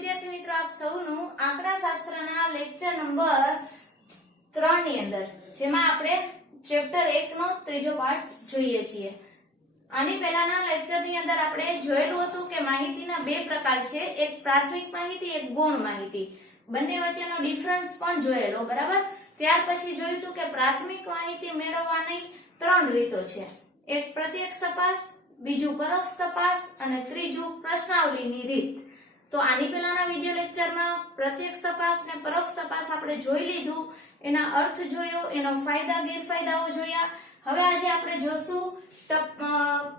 વિદ્યાર્થી મિત્રો, આપ સૌનું આંકડાશાસ્ત્રના લેક્ચર નંબર 3 ની અંદર, જેમાં આપણે ચેપ્ટર 1 નો ત્રીજો પાઠ જોઈએ છીએ. આની પહેલાના લેક્ચરની અંદર આપણે જોયેલું હતું કે માહિતીના બે પ્રકાર છે, એક પ્રાથમિક માહિતી, એક ગૌણ માહિતી. બંને વચ્ચેનો ડિફરન્સ પણ જોયેલો, બરાબર. ત્યાર પછી જોયું હતું કે પ્રાથમિક માહિતી મેળવવાની 3 રીતો છે. એક પ્રત્યક્ષ તપાસ, બીજું પરોક્ષ તપાસ અને ત્રીજું પ્રશ્નાવલીની રીત. તો આની પહેલાના વિડિયો લેક્ચરમાં પ્રત્યક્ષ તપાસ અને પરોક્ષ તપાસ આપણે જોઈ લીધું, એના અર્થ જોયો, એનો ફાયદા ગેરફાયદાઓ જોયા. હવે આજે આપણે જોશું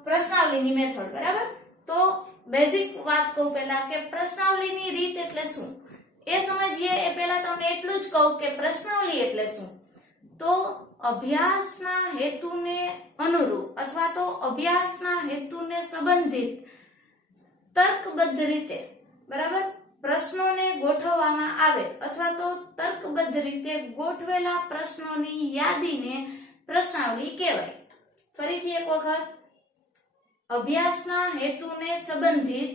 પ્રશ્નાવલીની મેથડ, બરાબર. તો બેઝિક વાત કહું પહેલા કે પ્રશ્નાવલીની રીત એટલે શું એ સમજીએ. એ પહેલા તમને એટલું જ કહું કે પ્રશ્નાવલી એટલે શું. તો અભ્યાસના હેતુને અનુરૂપ અથવા તો અભ્યાસના હેતુને સંબંધિત તર્કબદ્ધ રીતે, બરાબર, પ્રશ્નોને ગોઠવવામાં આવે અથવા તો તર્કબદ્ધ રીતે ગોઠવેલા પ્રશ્નોની યાદીને પ્રશ્નાવલી કહેવાય. ફરીથી એક વખત, અભ્યાસના હેતુને સંબંધિત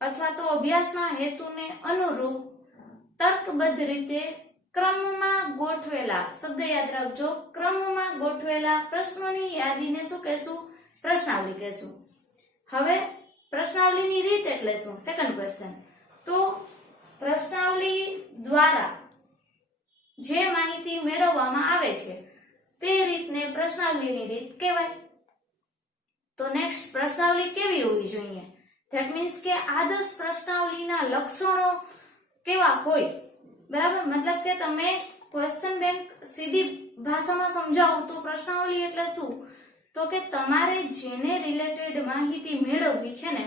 અથવા તો અભ્યાસના હેતુને અનુરૂપ તર્કબદ્ધ રીતે ક્રમમાં ગોઠવેલા, શબ્દ યાદ રાખજો, ક્રમમાં ગોઠવેલા પ્રશ્નોની યાદીને શું કહેશું? પ્રશ્નાવલી કહેશું. હવે પ્રશ્નાવલીની રીત એટલે શું? Second question. તો પ્રશ્નાવલી દ્વારા જે માહિતી મેળવવામાં આવે છે તે રીતને પ્રશ્નાવલીની રીત કહેવાય. તો નેક્સ્ટ, પ્રશ્નાવલી કેવી હોવી જોઈએ? ધેટ મીન્સ કે આદર્શ પ્રશ્નાવલીના લક્ષણો કેવા હોય, બરાબર. મતલબ કે તમે ક્વેશ્ચન બેંક સીધી ભાષામાં સમજાવું તો પ્રશ્નાવલી એટલે શું? તો કે તમારે જેને રિલેટેડ માહિતી મેળવવી છે ને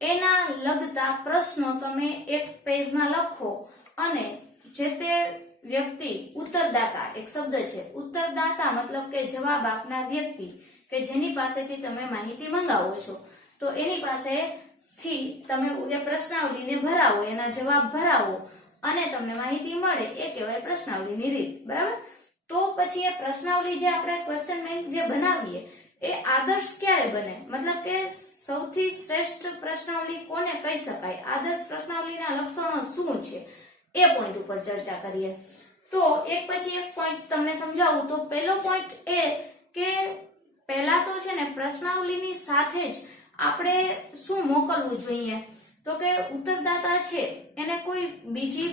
એના લગતા પ્રશ્નો તમે એક પેજમાં લખો અને જે તે વ્યક્તિ, ઉત્તરદાતા એક શબ્દ છે, ઉત્તરદાતા મતલબ કે જવાબ આપનાર વ્યક્તિ કે જેની પાસેથી તમે માહિતી મંગાવો છો, તો એની પાસેથી તમે એ પ્રશ્નાવલીને ભરાવો, એના જવાબ ભરાવો અને તમને માહિતી મળે, એ કહેવાય પ્રશ્નાવલીની રીત, બરાબર. તો પછી એ પ્રશ્નાવલી જે આપણે ક્વેશ્ચન બેંક જે બનાવીએ એ આદર્શ ક્યારે બને? મતલબ કે સૌથી શ્રેષ્ઠ પ્રશ્નાવલી કોને કહી શકાય? આદર્શ પ્રશ્નાવલીના લક્ષણો શું છે એ પોઈન્ટ ઉપર ચર્ચા કરીએ. તો એક પછી એક પોઈન્ટ તમને સમજાવું. તો પહેલો પોઈન્ટ એ કે પહેલા તો છે ને પ્રશ્નાવલીની સાથે જ આપણે શું મોકલવું જોઈએ? તો કે ઉત્તરદાતા છે એને કોઈ બીજી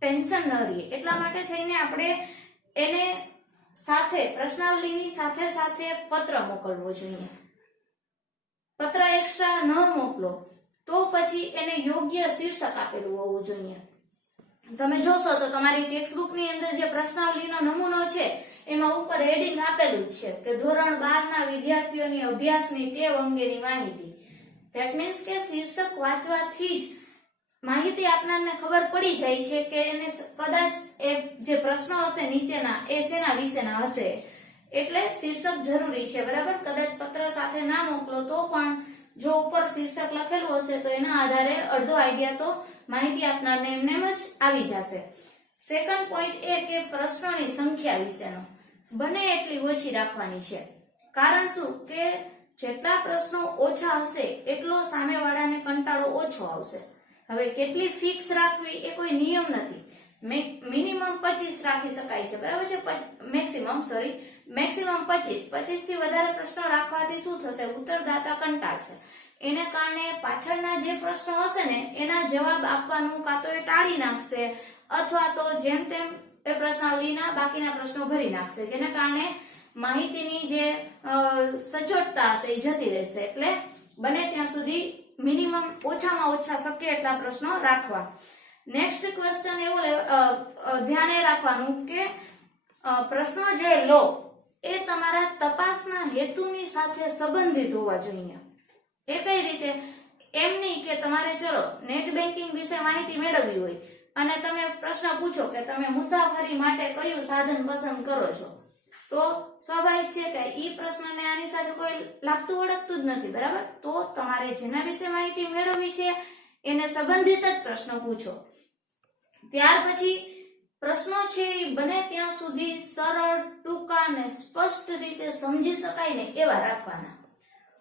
ટેન્શન ન રહે એટલા માટે થઈને આપણે એને સાથે પ્રશ્નાવલીની સાથે સાથે પત્ર મોકલવો જોઈએ. પત્ર એક્સ્ટ્રા ન મોકલો તો પછી એને યોગ્ય શીર્ષક આપેલું હોવું જોઈએ. તમે જોશો તો તમારી ટેક્સ્ટ બુકની અંદર જે પ્રશ્નાવલીનો નમૂનો છે એમાં ઉપર હેડિંગ આપેલું જ છે કે ધોરણ 12 ના વિદ્યાર્થીઓની અભ્યાસની ટેવ અંગેની માહિતી. ધેટ મીન્સ કે શીર્ષક વાંચવાથી જ માહિતી આપનારને ખબર પડી જાય છે કે એને કદાચ એ જે પ્રશ્નો હશે નીચેના એ શેના વિશેના હશે, એટલે શીર્ષક જરૂરી છે, બરાબર. કદાચ પત્ર સાથે ના મોકલો તો પણ જો ઉપર શીર્ષક લખેલું હશે તો એના આધારે અડધો આઈડિયા તો માહિતી આપનારને એમને જ આવી જશે. સેકન્ડ પોઈન્ટ એ કે પ્રશ્નોની સંખ્યા વિશેનો બને એટલી ઓછી રાખવાની છે. કારણ શું? કે જેટલા પ્રશ્નો ઓછા હશે એટલો સામેવાળાને કંટાળો ઓછો આવશે. હવે કેટલી ફિક્સ રાખવી એ કોઈ નિયમ નથી. મિનિમમ 25 રાખી શકાય છે, બરાબર છે. મેક્સિમમ 25 થી વધારે પ્રશ્નો રાખવાથી શું થશે? ઉત્તરદાતા કંટાળશે. એને કારણે પાછળના જે પ્રશ્નો હશે ને એના જવાબ આપવાનું કાં તો એ ટાળી નાખશે અથવા તો જેમ તેમ એ પ્રશ્નાવલીના બાકીના પ્રશ્નો ભરી નાખશે, જેને કારણે માહિતીની જે સચોટતા હશે એ જતી રહેશે. એટલે બને ત્યાં સુધી મિનિમમ ઓછામાં ઓછા શક્ય એટલા પ્રશ્નો રાખવા. નેક્સ્ટ ક્વેશ્ચન એવો ધ્યાને રાખવાનું કે પ્રશ્નો જે લો એ તમારા તપાસના હેતુની સાથે સંબંધિત હોવા જોઈએ. એ કઈ રીતે? એમ નહીં કે તમારે ચલો નેટ બેન્કિંગ વિશે માહિતી મેળવવી હોય અને તમે પ્રશ્ન પૂછો કે તમે મુસાફરી માટે કયું સાધન પસંદ કરો છો, તો સ્વાભાવિક છે કે ઈ પ્રશ્નને આની સાથે કોઈ લાગતું વળગતું જ નથી, બરાબર. તો તમારે જેના વિશે માહિતી મેળવવી છે એને સંબંધિત જ પ્રશ્ન પૂછો. ત્યાર પછી પ્રશ્નો છે એ બને ત્યાં સુધી સરળ, ટૂંકા અને સ્પષ્ટ રીતે સમજી શકાય ને એવા રાખવાના.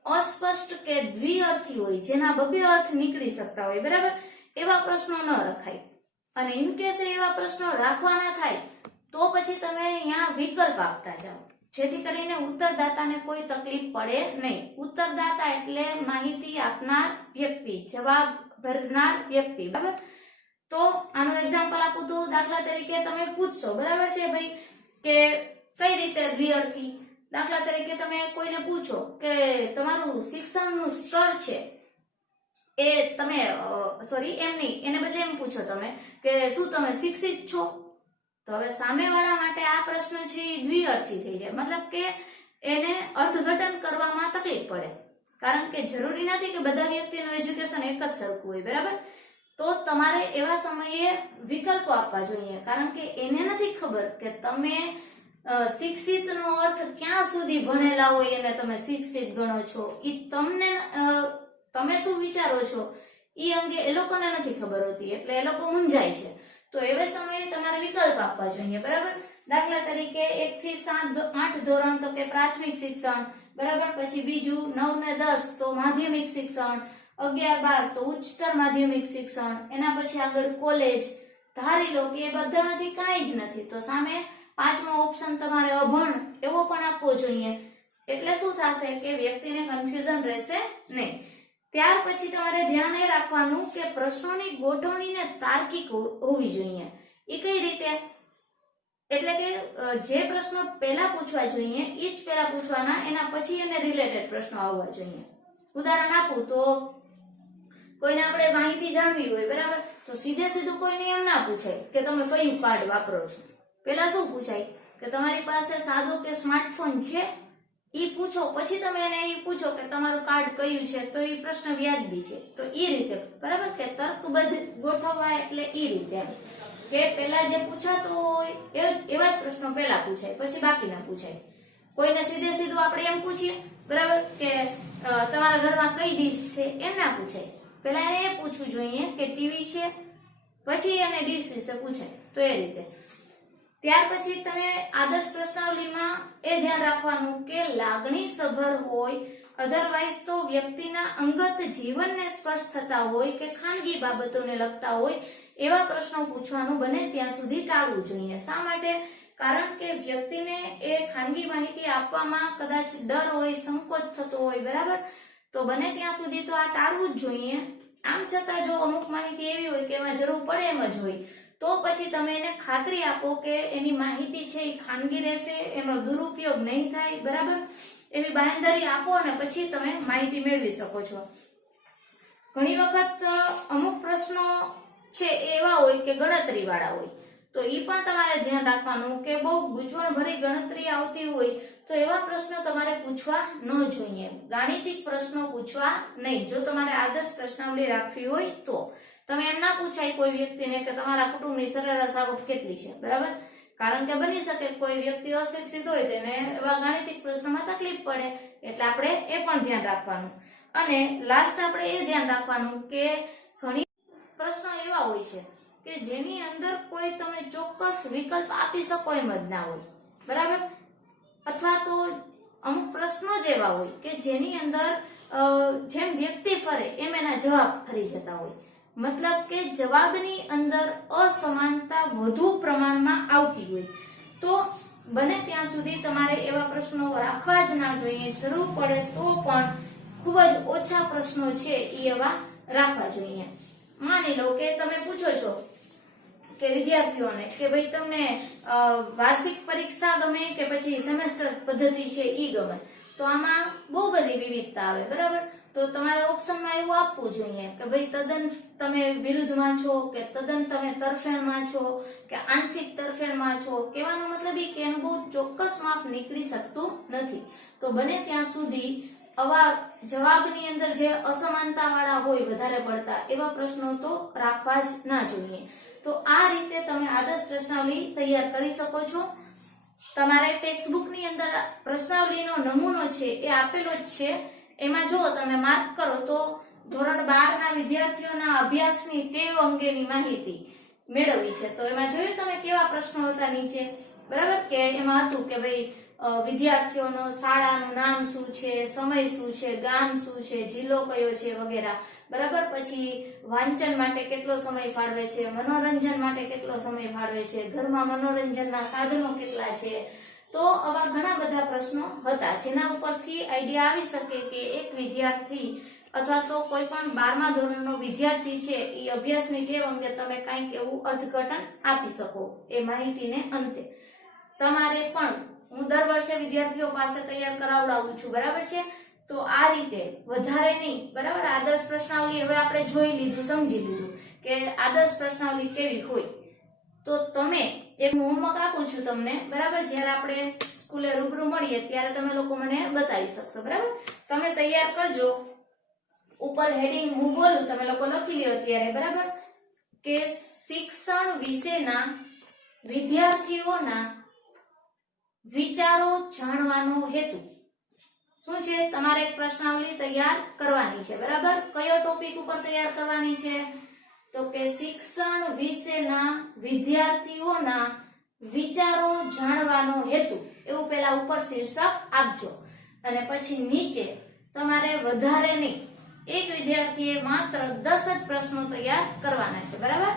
અસ્પષ્ટ કે દ્વિઅર્થી હોય, જેના બબે અર્થ નીકળી શકતા હોય, બરાબર, એવા પ્રશ્નો ન રખાય. અને ઇન કેસ એવા પ્રશ્નો રાખવાના થાય તો પછી તમે અહીંયા વિકલ્પ આપતા જાઓ, જેથી કરીને ઉત્તરદાતાને કોઈ તકલીફ પડે નહીં. ઉત્તરદાતા એટલે માહિતી આપનાર વ્યક્તિ, જવાબ ભરનાર વ્યક્તિ, બરાબર. તો આનું એક્ઝામ્પલ આપું તો દાખલા તરીકે તમે પૂછશો, બરાબર છે ભાઈ, કે કઈ રીતે દ્વિઅર્થી. દાખલા તરીકે તમે કોઈને પૂછો કે તમારું શિક્ષણનું સ્તર છે એ તમે સોરી એમ નહીં, એને બદલે એમ પૂછો તમે કે શું તમે શિક્ષિત છો, તો હવે સામેવાળા માટે આ પ્રશ્ન છે એ દ્વિઅર્થી થઈ જાય. મતલબ કે એને અર્થઘટન કરવામાં તકલીફ પડે, કારણ કે જરૂરી નથી કે બધા વ્યક્તિનું એજ્યુકેશન એક જ સરખું હોય, બરાબર. તો તમારે એવા સમયે વિકલ્પો આપવા જોઈએ, કારણ કે એને નથી ખબર કે તમે શિક્ષિતનો અર્થ ક્યાં સુધી ભણેલા હોય એને તમે શિક્ષિત ગણો છો. ઈ તમને તમે શું વિચારો છો ઈ અંગે એ લોકોને નથી ખબર હોતી, એટલે એ લોકો મૂંઝાય છે. તો એવા સમયે તમારે વિકલ્પ આપવા જોઈએ, બરાબર. દાખલા તરીકે 1 થી 7 8 ધોરણ તો કે પ્રાથમિક શિક્ષણ, બરાબર. પછી બીજું 9 ને 10 તો માધ્યમિક શિક્ષણ, 11 12 તો ઉચ્ચતર માધ્યમિક શિક્ષણ, એના પછી આગળ કોલેજ. ધારી લો કે એ બધામાંથી કાંઈ જ નથી, તો સામે 5મો ઓપ્શન તમારે અભણ એવો પણ આપવો જોઈએ. એટલે શું થશે કે વ્યક્તિને કન્ફ્યુઝન રહેશે નહીં. ત્યાર પછી તમારે ધ્યાન એ રાખવાનું કે પ્રશ્નોની ગોઠવણીને તાર્કિક હોવી જોઈએ. એ કઈ રીતે? એટલે કે જે પ્રશ્નો પહેલા પૂછવા જોઈએ એ જ પહેલા પૂછવાના, એના પછી એને રિલેટેડ પ્રશ્નો આવવા જોઈએ. ઉદાહરણ આપું તો કોઈને આપણે માહિતી જાણવી હોય, બરાબર, તો સીધે સીધું કોઈને એમ ના પૂછાય કે તમે કયું કાર્ડ વાપરો છો. પેલા શું પૂછાય કે તમારી પાસે સાદો કે સ્માર્ટફોન છે, ઈ પૂછો. પછી તમે એને ઈ પૂછો કે તમારું કાર્ડ કયું છે, તો ઈ પ્રશ્ન વ્યાજબી છે. તો ઈ રીતે, બરાબર, કે તર્કબદ્ધ ગોઠવવા એટલે ઈ રીતે એમ કે પેલા જે પૂછાતું હોય એવા જ પ્રશ્નો પેલા પૂછાય, પછી બાકીના પૂછાય. કોઈને સીધે સીધું આપણે એમ પૂછીએ, બરાબર, કે તમારા ઘરમાં કઈ ડીશ છે, એમ ના પૂછાય. પેલા એને એ પૂછવું જોઈએ કે ટીવી છે, પછી એને ડીશ વિશે પૂછાય. તો એ રીતે. ત્યાર પછી તમે આદર્શ પ્રશ્નાવલીમાં એ ધ્યાન રાખવાનું કે લાગણી સભર હોય, અધરવાઇઝ તો વ્યક્તિના અંગત જીવનને સ્પર્શ થતા હોય કે ખાનગી બાબતોને લગતા હોય એવા પ્રશ્નો પૂછવાનું બને ત્યાં સુધી ટાળવું જોઈએ. શા માટે? કારણ કે વ્યક્તિને એ ખાનગી માહિતી આપવામાં કદાચ ડર હોય, સંકોચ થતો હોય, બરાબર, તો બને ત્યાં સુધી તો આ ટાળવું જ જોઈએ. આમ છતાં જો અમુક માહિતી એવી હોય કે એમાં જરૂર પડે એમ જ હોય, તો પછી તમે એને ખાતરી આપો કે એની માહિતી છે એ ખાનગી રહેશે, એનો દુરુપયોગ નહીં થાય, બરાબર, એવી બાંહેધરી આપો અને પછી તમે માહિતી મેળવી શકો છો. ઘણી વખત અમુક પ્રશ્નો છે એવા હોય કે ગણતરી વાળા હોય, તો એ પણ તમારે ધ્યાન રાખવાનું કે બહુ ગૂંચવણભરી ગણતરી આવતી હોય તો એવા પ્રશ્નો તમારે પૂછવા ન જોઈએ. ગાણિતિક પ્રશ્નો પૂછવા નહીં. જો તમારે આદર્શ પ્રશ્નાવલી રાખવી હોય તો તમે એમ ના પૂછાય કોઈ વ્યક્તિને કે તમારા કુટુંબની સરેરાશ આવક કેટલી છે, બરાબર, કારણ કે બની શકે કોઈ વ્યક્તિ અશિક્ષિત હોય તો એને એવા ગાણિતિક પ્રશ્નોમાં તકલીફ પડે. એટલે આપણે એ પણ ધ્યાન રાખવાનું. અને લાસ્ટ આપણે એ ધ્યાન રાખવાનું કે ઘણી પ્રશ્નો એવા હોય છે કે જેની અંદર કોઈ તમે ચોક્કસ વિકલ્પ આપી શકો એમ જ ના હોય, બરાબર, અથવા તો અમુક પ્રશ્નો જ એવા હોય કે જેની અંદર જેમ વ્યક્તિ ફરે એમ એના જવાબ ફરી જતા હોય. મતલબ કે જવાબની અંદર અસમાનતા વધુ પ્રમાણમાં આવતી હોય. તો બને ત્યાં સુધી તમારે એવા પ્રશ્નો રાખવા જ ના જોઈએ. જરૂર પડે તો પણ ખૂબ જ ઓછા પ્રશ્નો છે એ એવા રાખવા જોઈએ. માની લો કે તમે પૂછો છો કે વિદ્યાર્થીઓને કે ભાઈ તમને વાર્ષિક પરીક્ષા ગમે કે પછી સેમેસ્ટર પદ્ધતિ છે ઈ ગમે, તો આમાં બહુ બધી વિવિધતા આવે, બરાબર. તો તમારે ઓપ્શનમાં એવું આપવું જોઈએ કે ભાઈ તદ્દન તમે વિરુદ્ધમાં છો કે તદ્દન તમે તરફેણમાં છો કે આંશિક તરફેણમાં છો. કહેવાનો મતલબ એ કે એનું બહુ ચોક્કસ માપ નીકળી શકતું નથી. તો બને ત્યાં સુધી આવા જવાબની અંદર જે અસમાનતા વાળા હોય વધારે પડતા એવા પ્રશ્નો તો રાખવા જ ના જોઈએ. તો આ રીતે તમે આદર્શ પ્રશ્નાવલી તૈયાર કરી શકો છો. તમારે ટેક્સ્ટ બુકની અંદર પ્રશ્નાવલીનો નમૂનો છે એ આપેલો જ છે. એમાં જો તમે માર્ક કરો તો ધોરણ 12 ના વિદ્યાર્થીઓના અભ્યાસની ટેવ અંગેની માહિતી મેળવી છે. તો એમાં જોયું તમે કેવા પ્રશ્નો હતા નીચે, બરાબર, કે એમાં હતું કે ભાઈ વિદ્યાર્થીઓનો શાળાનું નામ શું છે, સમય શું છે, ગામ શું છે, જિલ્લો કયો છે વગેરે, બરાબર. પછી વાંચન માટે કેટલો સમય ફાળવે છે, મનોરંજન માટે કેટલો સમય ફાળવે છે, ઘરમાં મનોરંજનના સાધનો કેટલા છે. તો આવા ઘણા બધા પ્રશ્નો હતા જેના ઉપરથી આઈડિયા આવી શકે કે એક વિદ્યાર્થી અથવા તો કોઈ પણ 12મા ધોરણનો વિદ્યાર્થી છે એ અભ્યાસની ટેવ અંગે તમે કંઈક એવું અર્થઘટન આપી શકો એ માહિતીને અંતે. તમારે પણ હું દર વર્ષે વિદ્યાર્થીઓ પાસે તૈયાર કરાવડાવું છું, બરાબર છે. તો આ રીતે વધારે નહીં, બરાબર. આદર્શ પ્રશ્નાવલી હવે આપણે જોઈ લીધું, સમજી લીધું કે આદર્શ પ્રશ્નાવલી કેવી હોય. તો તમે એક હોમવર્ક આપું છું તમને, બરાબર. જ્યારે આપણે સ્કૂલે રૂબરૂ મળીએ ત્યારે તમે લોકો મને બતાવી શકશો, બરાબર. તમે તૈયાર કરજો. ઉપર હેડિંગ હું બોલું તમે લોકો લખી લ્યો ત્યારે, બરાબર. કે શિક્ષણ વિશેના વિદ્યાર્થીઓના વિચારો જાણવાનો હેતુ શું છે. તમારે એક પ્રશ્નાવલી તૈયાર કરવાની છે, બરાબર. કયો ટોપિક ઉપર તૈયાર કરવાની છે? તો કે શિક્ષણ વિશેના વિદ્યાર્થીઓના વિચારો જાણવાનો હેતુ, એવું પેલા ઉપર શીર્ષક આપજો. અને પછી નીચે તમારે વધારે નહીં, એક વિદ્યાર્થીએ માત્ર 10 જ પ્રશ્નો તૈયાર કરવાના છે, બરાબર.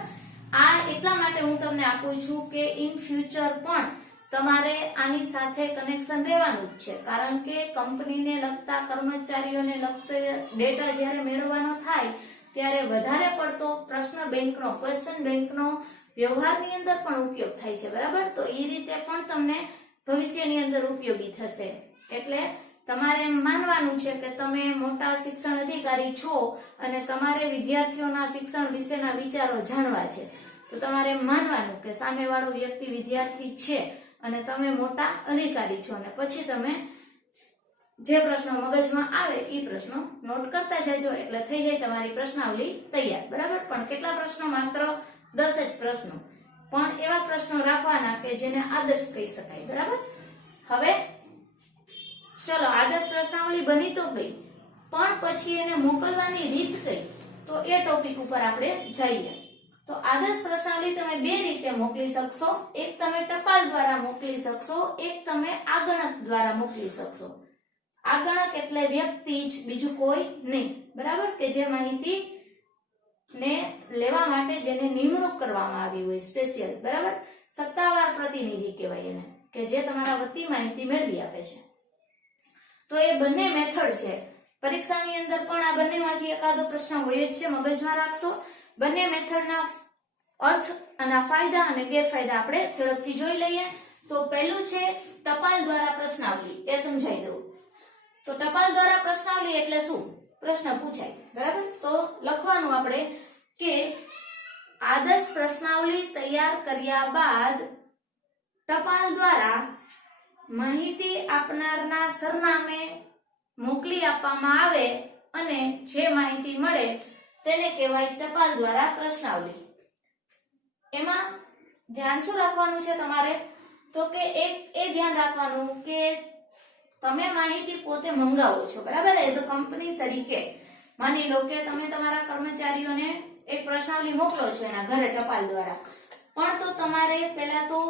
આ એટલા માટે હું તમને આપું છું કે ઇન ફ્યુચર પણ તમારે આની સાથે કનેક્શન રહેવાનું જ છે, કારણ કે કંપનીને લગતા, કર્મચારીઓને લગતા ડેટા જ્યારે મેળવવાનો થાય ત્યારે વધારે પડતો પ્રશ્ન બેંકનો, ક્વેશ્ચન બેંકનો વ્યવહારની અંદર પણ ઉપયોગ થાય છે, બરાબર. તો એ રીતે પણ તમને ભવિષ્યની અંદર ઉપયોગી થશે. એટલે તમારે એમ માનવાનું છે કે તમે મોટા શિક્ષણ અધિકારી છો અને તમારે વિદ્યાર્થીઓના શિક્ષણ વિશેના વિચારો જાણવા છે. તો તમારે એમ માનવાનું કે સામેવાળો વ્યક્તિ વિદ્યાર્થી છે અને તમે મોટા અધિકારી છો, અને પછી તમે જે પ્રશ્નો મગજમાં આવે એ પ્રશ્નો નોટ કરતા જજો, એટલે થઈ જાય તમારી પ્રશ્નાવલી તૈયાર, બરાબર. પણ કેટલા પ્રશ્નો? માત્ર 10 જ પ્રશ્નો, પણ એવા પ્રશ્નો રાખવાના કે જેને આદર્શ કહી શકાય, બરાબર. હવે ચલો, આદર્શ પ્રશ્નાવલી બની તો ગઈ, પણ પછી એને મોકલવાની રીત કઈ? તો એ ટોપિક ઉપર આપણે જઈએ. તો આદર્શ પ્રશ્નાવલી તમે બે રીતે મોકલી શકશો. એક તમે ટપાલ દ્વારા મોકલી શકશો, એક તમે આગણક દ્વારા મોકલી શકશો. આગણક એટલે વ્યક્તિ જ, બીજું કોઈ નહીં, બરાબર. કે જે માહિતી ને લેવા માટે જેને નિમણૂક કરવામાં આવી હોય સ્પેશિયલ, બરાબર. સત્તાવાર પ્રતિનિધિ કહેવાય એને, કે જે તમારા વતી માહિતી મેળવી આપે છે. તો એ બંને મેથડ છે. પરીક્ષાની અંદર પણ આ બંનેમાંથી એકાદો પ્રશ્ન હોય જ છે, મગજમાં રાખશો. બંને મેથડના અર્થ અને ફાયદા અને ગેરફાયદા આપણે ઝડપથી જોઈ લઈએ. તો પહેલું છે ટપાલ દ્વારા પ્રશ્નાવલી, એ સમજાઈ દઉં. તો ટપાલ દ્વારા પ્રશ્નાવલી એટલે શું? પ્રશ્ન પૂછાય, બરાબર. તો લખવાનું આપણે કે આદર્શ પ્રશ્નાવલી તૈયાર કર્યા બાદ ટપાલ દ્વારા માહિતી આપનારના સરનામે મોકલી આપવામાં આવે અને જે માહિતી મળે તેને કહેવાય ટપાલ દ્વારા પ્રશ્નાવલી. એમાં ધ્યાન શું રાખવાનું છે તમારે? તો કે એક એ ધ્યાન રાખવાનું કે તમે માહિતી પોતે મંગાવો છો, બરાબર. એઝ અ કંપની તરીકે માની લો કે તમે તમારા કર્મચારીઓને એક પ્રશ્નાવલી મોકલો છો એના ઘરે ટપાલ દ્વારા, પણ તો તમારે પહેલા તો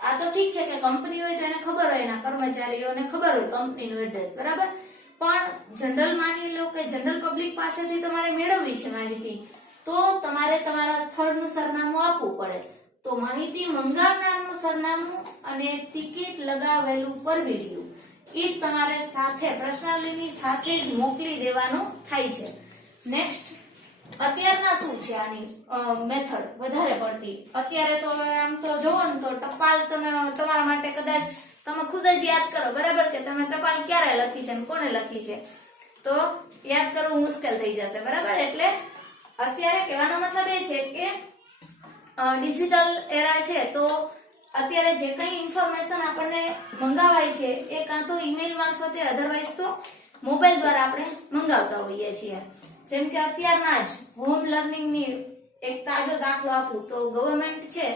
આ તો ઠીક છે કે કંપની હોય તો એને ખબર હોય, એના કર્મચારીઓને ખબર હોય કંપનીનું એડ્રેસ, બરાબર. પણ જનરલ માની લો કે જનરલ પબ્લિક પાસેથી તમારે મેળવવી છે માહિતી, તો તમારે તમારા સ્થળનું સરનામું આપવું પડે. તો માહિતી મંગાવનારનું સરનામું અને ટિકિટ લગાવેલું પરબીડિયું એ તમારે સાથે પ્રશ્નાવલીની સાથે જ મોકલી દેવાનું થાય છે. નેક્સ્ટ, અત્યારના શું છે આની મેથડ વધારે પડતી? અત્યારે તો આમ તો જોવો ને તો ટપાલ તમે તમારા માટે કદાચ તમે ખુદ જ યાદ કરો, બરાબર છે. તમે ટપાલ ક્યારે લખી છે અને કોને લખી છે તો યાદ કરવું મુશ્કેલ થઈ જશે, બરાબર. એટલે અત્યારે કહેવાનો મતલબ એ છે કે ડિજિટલ એરા છે, તો અત્યારે જે કઈ ઇન્ફોર્મેશન આપણને મંગાવાય છે એ કાં તો ઈમેલ મારફતે, અધરવાઇઝ તો મોબાઈલ દ્વારા આપણે મંગાવતા હોઈએ છીએ. જેમ કે અત્યારના જ હોમ લર્નિંગની એક તાજો દાખલો આપું તો ગવર્મેન્ટ છે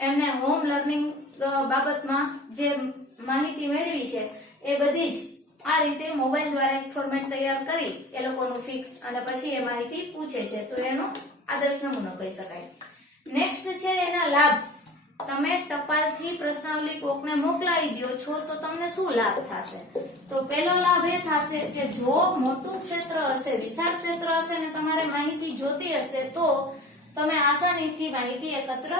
એમને હોમ લર્નિંગ બાબતમાં જે માહિતી મેળવી છે એ બધી જ આ રીતે મોબાઈલ દ્વારા એક ફોર્મેટ તૈયાર કરી એ લોકોનું ફિક્સ અને પછી એ માહિતી પૂછે છે, તો એનો આદર્શ નમૂનો કહી શકાય. નેક્સ્ટ છે એના લાભ. તમે ટપાલથી પ્રશ્નાવલી કોકને મોકલાવી દો છો તો તમને શું લાભ થશે? તો પહેલો લાભ એ થશે કે જો મોટું ક્ષેત્ર હશે, વિશાળ ક્ષેત્ર હશે ને તમારે માહિતી જોતી હશે તો તમે આસાનીથી માહિતી એકત્ર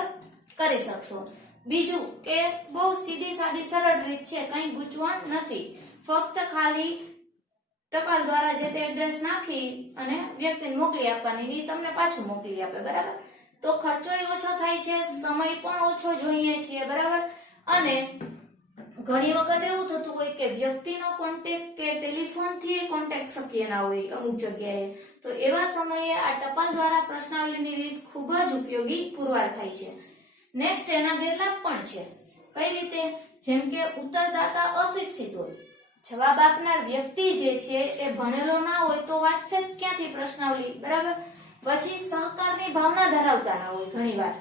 કરી શકશો. બીજું કે બહુ સીધી સાદી સરળ રીત છે, કંઈ ગૂંચવણ નથી. ફક્ત ખાલી ટપાલ દ્વારા જે તે એડ્રેસ નાખી અને વ્યક્તિને મોકલી આપવાની, એ તમને પાછું મોકલી આપે. બરાબર? તો ખર્ચોય ઓછો થાય છે, સમય પણ ઓછો જોઈએ છીએ. બરાબર? અને ઘણી વખત એવું થતું હોય કે વ્યક્તિનો કોન્ટેક્ટ કે ટેલિફોનથી કોન્ટેક્ટ શક્ય ના હોય અમુક જગ્યાએ, તો એવા સમયે આ ટપાલ દ્વારા પ્રશ્નાવલીની રીત ખૂબ જ ઉપયોગી પુરવાર થાય છે. નેક્સ્ટ એના ગેરલાભ પણ છે. કઈ રીતે? જેમ કે ઉત્તરદાતા અશિક્ષિત હોય, જવાબ આપનાર વ્યક્તિ જે છે એ ભણેલો ના હોય તો વાંચશે જ ક્યાંથી પ્રશ્નાવલી? બરાબર? પછી સહકારની ભાવના ધરાવતા ના હોય ઘણીવાર,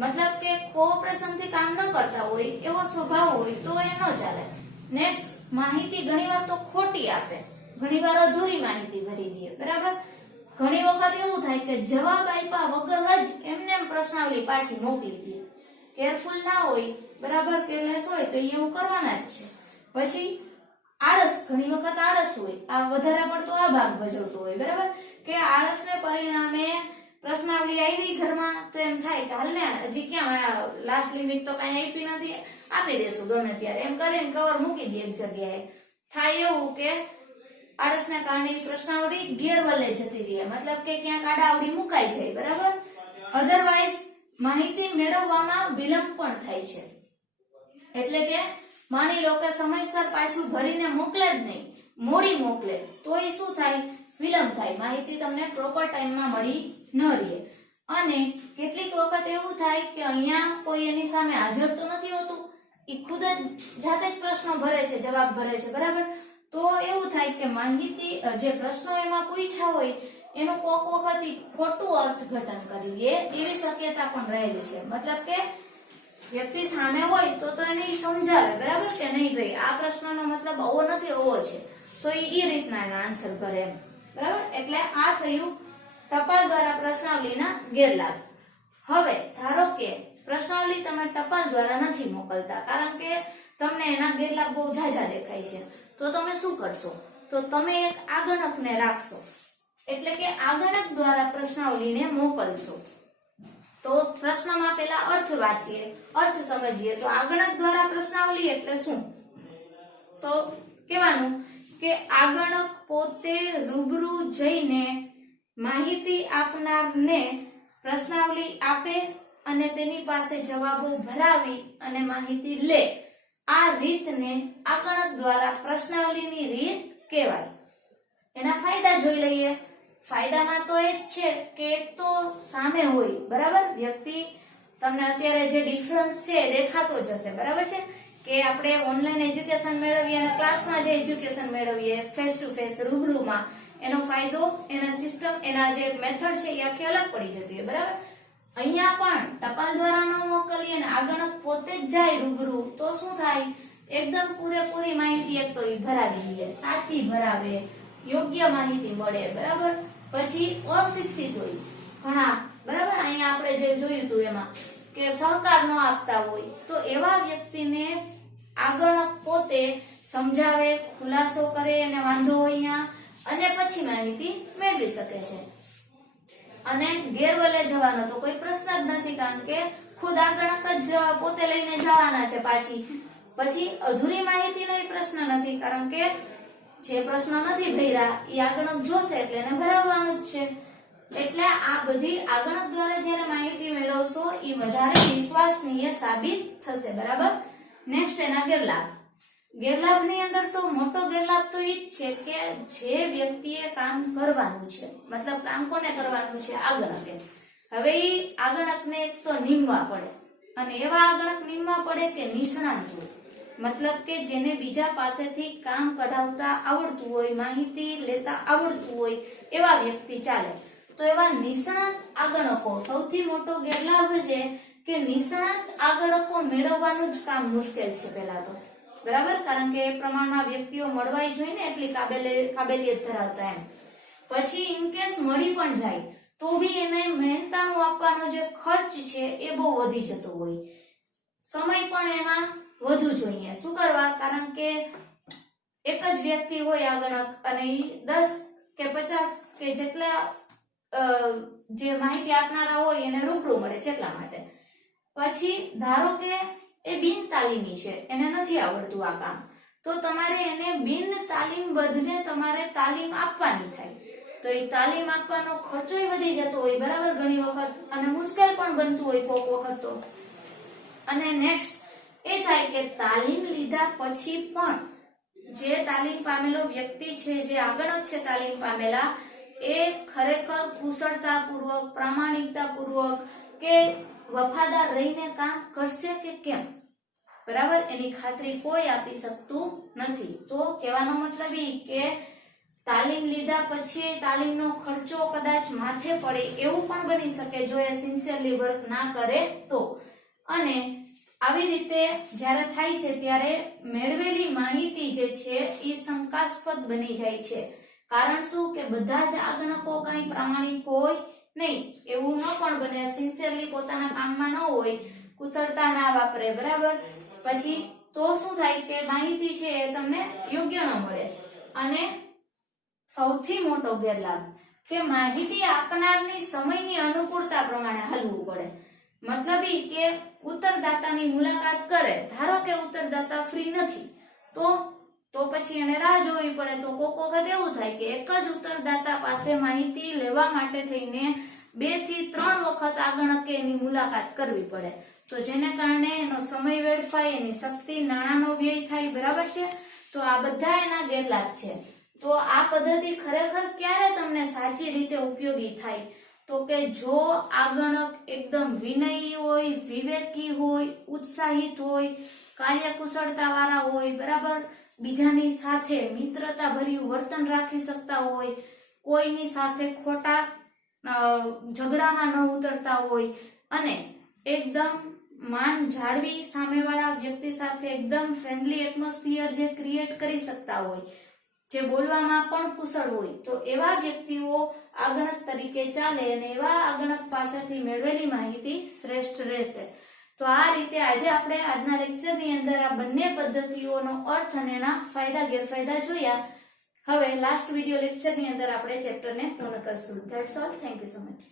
મતલબ કે કોઓપરેશન થી કામ ન કરતા હોય એવો સ્વભાવ હોય તો એ ન ચાલે. નેક્સ્ટ, માહિતી ઘણીવાર તો ખોટી આપે, ઘણીવાર અધૂરી માહિતી ભરી દે. બરાબર? ઘણી વખત એવું થાય કે જવાબ આપ્યા વગર જ એમને પ્રશ્નાવલી પાછી મોકલી દે. કેરફુલ ના હોય, બરાબર, કેરલેસ હોય તો એવું કરવાના જ છે. પછી આળસ, ઘણી વખત આળસ હોય, આ વધારે પડતો આ ભાગ ભજવતો હોય. બરાબર? કે આળસને પરિણામે પ્રશ્નાવલી આવી ઘરમાં તો એમ થાય કે હાલ ને હજી ક્યાં લાસ્ટ લિમિટ તો કઈ આપી નથી, આપી દેશું ગમે ત્યારે, એમ કરીને કવર મૂકી દે એક જગ્યાએ. થાય એવું કે આળસને કારણે પ્રશ્નાવલી ગેરવલે જતી રહે, મતલબ કે ક્યાંક આડાવડી મુકાઈ જાય. બરાબર? અધરવાઇઝ માહિતી મેળવવામાં વિલંબ પણ થાય છે. એટલે કે માની લો કે સમયસર પાછું ભરીને મોકલે જ નહીં, મોડી મોકલે તો એ શું થાય? વિલંબ થાય, માહિતી તમને પ્રોપર ટાઈમમાં મળી ન રહે. અને કેટલીક વખત એવું થાય કે અહીંયા કોઈ એની સામે હાજર તો નથી હોતું, એ ખુદ જ જાતે જ પ્રશ્નો ભરે છે, જવાબ ભરે છે. બરાબર? તો એવું થાય કે માહિતી જે પ્રશ્નો એમાં પૂછ્યા હોય એનું કોક વખત ખોટું અર્થઘટન કરી લે એવી શક્યતા પણ રહેલી છે. મતલબ કે વ્યક્તિ સામે હોય તો એને સમજાવે, બરાબર, કે નહીં ભાઈ આ પ્રશ્નનો મતલબ આવો નથી, આવો છે, તો એ રીતના એના આન્સર કરે એમ. બરાબર? એટલે આ થયું ટપાલ દ્વારા પ્રશ્નાવલીના ગેરલાભ. હવે ધારો કે પ્રશ્નાવલી તમે ટપાલ દ્વારા નથી મોકલતા, કારણ કે તમને એના ગેરલાભ બહુ ઝાઝા દેખાય છે, તો તમે શું કરશો? તો તમે એક આગણકને રાખશો, એટલે કે આગણક દ્વારા પ્રશ્નાવલીને મોકલશો. તો પ્રશ્નમાં પેલા અર્થ વાંચીએ, અર્થ સમજીએ. તો આગણક દ્વારા પ્રશ્નાવલી એટલે શું? તો કહેવાનું કે આગણક પોતે રૂબરૂ જઈને માહિતી આપનારને પ્રશ્નાવલી આપે અને તેની પાસે જવાબો ભરાવી અને માહિતી લે. આ રીતને આગણક દ્વારા પ્રશ્નાવલીની રીત કહેવાય. એના ફાયદા જોઈ લઈએ. ફાયદામાં તો એ જ છે કે એક તો સામે હોય, બરાબર, વ્યક્તિ, તમને અત્યારે જે ડિફરન્સ છે દેખાતો જ હશે. બરાબર છે કે આપણે ઓનલાઈન એજ્યુકેશન મેળવીએ અને ક્લાસમાં જે એજ્યુકેશન મેળવીએ ફેસ ટુ ફેસ રૂબરૂમાં, એનો ફાયદો, એના સિસ્ટમ, એના જે મેથડ છે એ આખી અલગ પડી જતી હોય. બરાબર? અહીંયા પણ ટપાલ દ્વારા ન મોકલીએ અને આગણક પોતે જ જાય રૂબરૂ તો શું થાય? એકદમ પૂરેપૂરી માહિતી એક તો એ ભરાવી દે, સાચી ભરાવે, યોગ્ય માહિતી મળે. બરાબર? પછી અશિક્ષિત હોય ઘણા, બરાબર, અહીંયા આપણે જે જોયું હતું એમાં કે સહકાર ન આપતા હોય, તો એવા વ્યક્તિને આગળક પોતે સમજાવે, ખુલાસો કરે અને વાંધો હોય અહીંયા, અને પછી માહિતી મેળવી શકે છે. અને ગેરવલે જવાનો તો કોઈ પ્રશ્ન જ નથી, કારણ કે ખુદ આગળક જ પોતે લઈને જવાના છે. પછી અધૂરી માહિતીનો પ્રશ્ન નથી, કારણ કે જે પ્રશ્નો નથી ભર્યા એ આગણક જોશે એટલે એને ભરાવવાનું જ છે. એટલે આ બધી આગણક દ્વારા જ્યારે માહિતી મેળવશો એ વધારે વિશ્વસનીય સાબિત થશે. બરાબર? નેક્સ્ટ એના ગેરલાભ. ગેરલાભની અંદર તો મોટો ગેરલાભ તો એ જ છે કે જે વ્યક્તિએ કામ કરવાનું છે, મતલબ કામ કોને કરવાનું છે? આગણકે. હવે એ આગણકને એક તો નીમવા પડે, અને એવા આગણક નીમવા પડે કે નિષ્ણાંત હોય, મતલબ કે જેને બીજા પાસેથી કામ કઢાવતા આવડતું હોય, માહિતી લેતા આવડતું હોય એવા વ્યક્તિ ચાલે. તો એવા નિષ્ણાંત આગણકો, સૌથી મોટો ગેરલાભ છે કે નિષ્ણાંત આગણકો મેળવવાનું જ કામ મુશ્કેલ છે પહેલા તો. બરાબર? કારણ કે એ પ્રમાણમાં વ્યક્તિઓ મળવાય જોઈએ ને, એટલી કાબેલિયત ધરાવતા એમ. પછી ઇનકેસ મળી પણ જાય તો બી એને મહેનતાણું આપવાનો જે ખર્ચ છે એ બહુ વધી જતો હોય. સમય પણ એમાં વધુ જોઈએ. શું કરવા? કારણ કે એક જ વ્યક્તિ હોય આગણક અને ઈ 10 કે 50 કે જેટલા જે માહિતી આપનારા હોય એને રૂબરૂ મળે એટલા માટે. પછી ધારો કે એ બિન તાલીમી છે, એને નથી આવડતું આ કામ, તો તમારે એને બિન તાલીમબદ્ધને તમારે તાલીમ આપવાની થાય. તો એ તાલીમ આપવાનો ખર્ચોય વધી જતો હોય બરાબર ઘણી વખત, અને મુશ્કેલ પણ બનતું હોય કોક વખત તો. અને નેક્સ્ટ એ થાય કે તાલીમ લીધા પછી પણ જે તાલીમ પામેલો વ્યક્તિ છે, જે આગળક છે તાલીમ પામેલા, એ ખરેખર કુશળતાપૂર્વક, પ્રામાણિકતાપૂર્વક કે વફાદાર રહીને કામ કરશે કે કેમ, બરાબર, એની ખાતરી કોઈ આપી શકતું નથી. તો કહેવાનો મતલબ એ કે તાલીમ લીધા પછી તાલીમનો ખર્ચો કદાચ માથે પડે એવું પણ બની શકે જો એ સિન્સિયરલી વર્ક ના કરે તો. અને આવી રીતે જ્યારે થાય છે ત્યારે મેળવેલી માહિતી જે છે એ શંકાસ્પદ બની જાય છે. કારણ શું? કે બધા જ આગણકો કઈ પ્રામાણિક હોય નહીં, એવું ન પણ બને, સિન્સિયરલી પોતાના કામમાં ન હોય, કુશળતા ના વાપરે, બરાબર. પછી તો શું થાય કે માહિતી છે એ તમને યોગ્ય ન મળે. અને સૌથી મોટો ગેરલાભ કે માહિતી આપનારની સમયની અનુકૂળતા પ્રમાણે હલવું પડે. મતલબ ઈ કે ઉત્તરદાતાની મુલાકાત કરે, ધારો કે ઉત્તરદાતા ફ્રી નથી, તો પછી એને રાહ જોવી પડે. તો કોક વખત એવું થાય કે એક જ ઉત્તરદાતા પાસે માહિતી લેવા માટે થઈને 2 થી 3 વખત આગણકે એની મુલાકાત કરવી પડે. તો જેને કારણે એનો સમય વેડફાય, એની શક્તિ, નાણાંનો વ્યય થાય, બરાબર છે. તો આ બધા એના ગેરલાભ છે. તો આ પદ્ધતિ ખરેખર ક્યારે તમને સાચી રીતે ઉપયોગી થાય? તો કે જો આગણક એકદમ વિનયી હોય, વિવેકી હોય, ઉત્સાહિત હોય, કાર્યકુશળતા વાળા હોય, બરાબર, બીજાની સાથે મિત્રતા ભર્યું વર્તન રાખી શકતા હોય, કોઈની સાથે ખોટા ઝઘડામાં ન ઉતરતા હોય, અને એકદમ માન જાળવી સામેવાળા વ્યક્તિ સાથે એકદમ ફ્રેન્ડલી એટમોસ્ફિયર જે ક્રિએટ કરી શકતા હોય, જે બોલવામાં પણ કુશળ હોય, તો એવા વ્યક્તિઓ આગણક તરીકે ચાલે અને એવા આગણક પાસેથી મેળવેલી માહિતી શ્રેષ્ઠ રહેશે. તો આ રીતે આજે આપણે આજના લેક્ચરની અંદર આ બંને પદ્ધતિઓનો અર્થ અને એના ફાયદા ગેરફાયદા જોયા. હવે લાસ્ટ વિડિયો લેક્ચરની અંદર આપણે ચેપ્ટરને પૂર્ણ કરશું. That's all. Thank you so much.